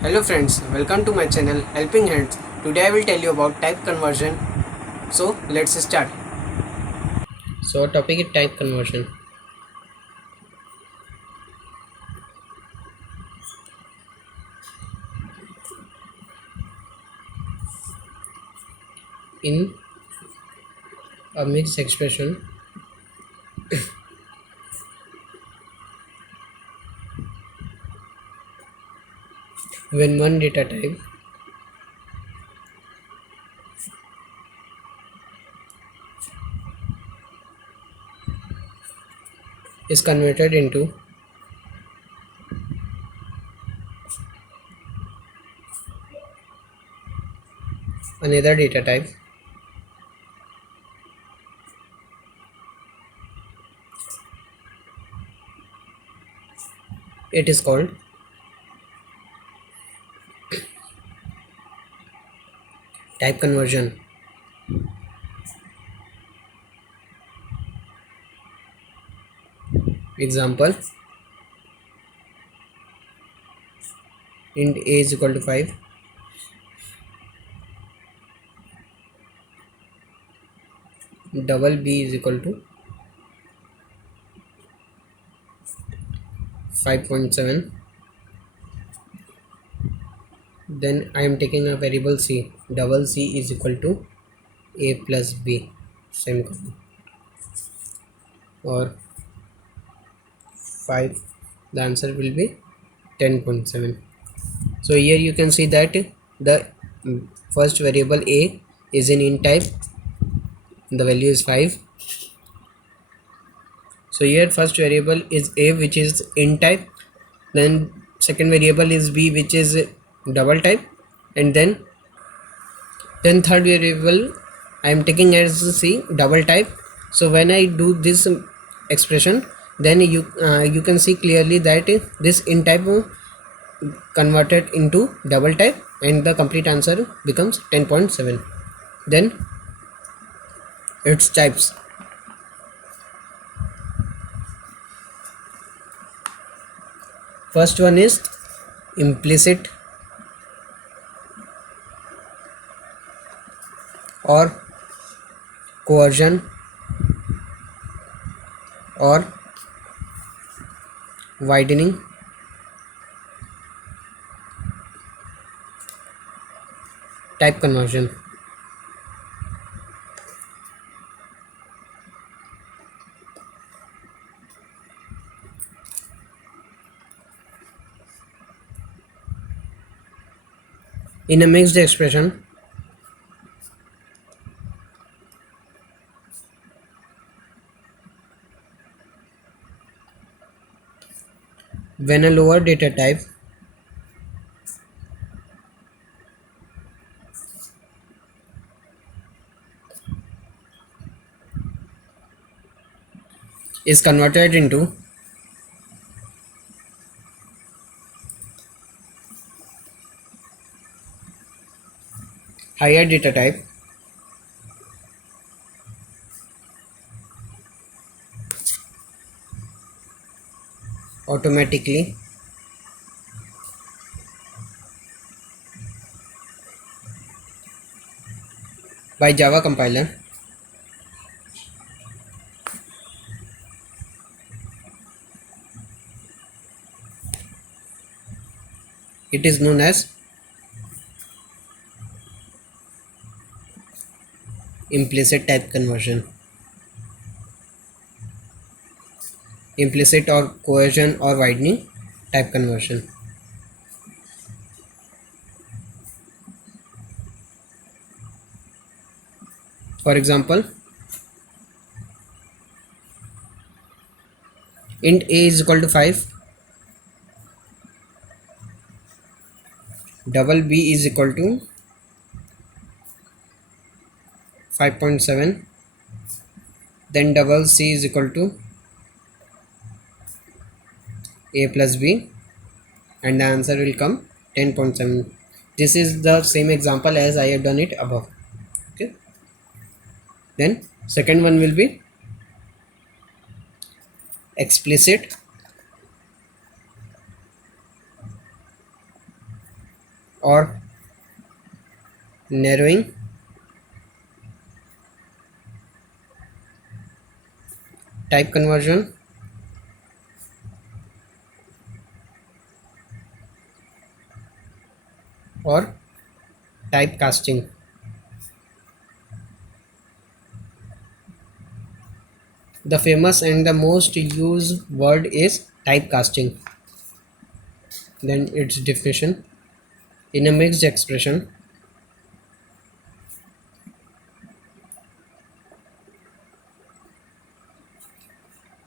Hello friends, welcome to my channel Helping Hands. Today I will tell you about type conversion. So let's start. So topic is type conversion. In a mixed expression, when one data type is converted into another data type, it is called type conversion. Example, int a is equal to 5, double b is equal to 5.7. Then I am taking a variable c, double c is equal to a plus b, semicolon, or 5, the answer will be 10.7. So here you can see that the first variable a is in int type, the value is 5. So here first variable is a which is int type, then second variable is b which is double type, and then third variable I am taking as c, double type. So when I do this expression, then you can see clearly that this int type converted into double type and the complete answer becomes 10.7. Then its types: first one is implicit or coercion or widening. Type conversion: in a mixed expression, when a lower data type is converted into higher data type, automatically by Java compiler, it is known as implicit type conversion. Implicit or coercion or widening type conversion. For example, int a is equal to 5, double b is equal to 5.7, then double c is equal to a plus b, and the answer will come 10.7. This is the same example as I have done it above. Okay. Then second one will be explicit or narrowing, type conversion, or typecasting. The famous and the most used word is typecasting. Then its definition: in a mixed expression,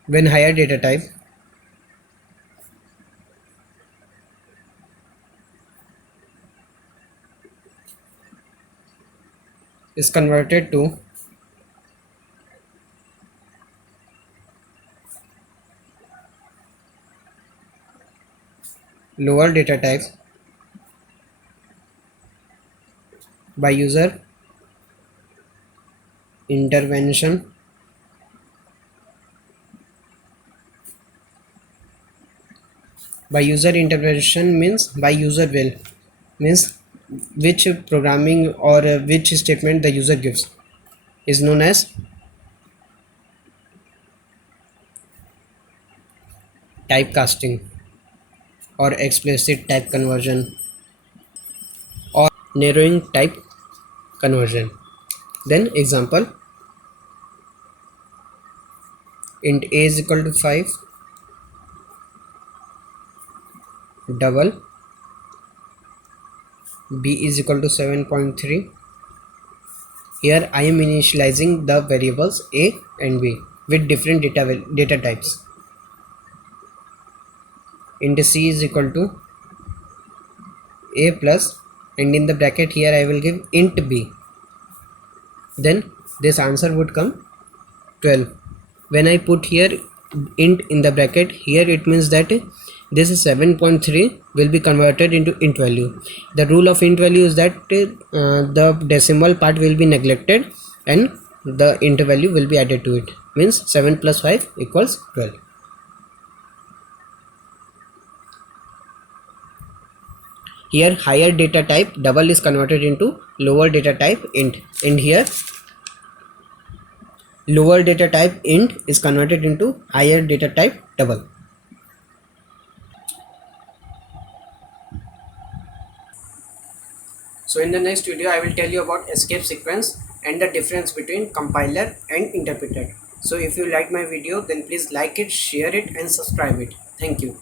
when higher data type is converted to lower data type by user intervention, means by user will, means which programming or which statement the user gives is known as typecasting or explicit type conversion or narrowing type conversion. Then example: int a is equal to 5, double b is equal to 7.3. Here I am initializing the variables a and b with different data types. Int c is equal to a plus, and in the bracket here I will give int b. Then this answer would come 12. When I put here int in the bracket, here it means that this is 7.3 will be converted into int value. The rule of int value is that the decimal part will be neglected and the int value will be added to it. Means 7 plus 5 equals 12. Here higher data type double is converted into lower data type int, and here lower data type int is converted into higher data type double. So in the next video I will tell you about escape sequence and the difference between compiler and interpreter. So if you like my video, then please like it, share it and subscribe it. Thank you.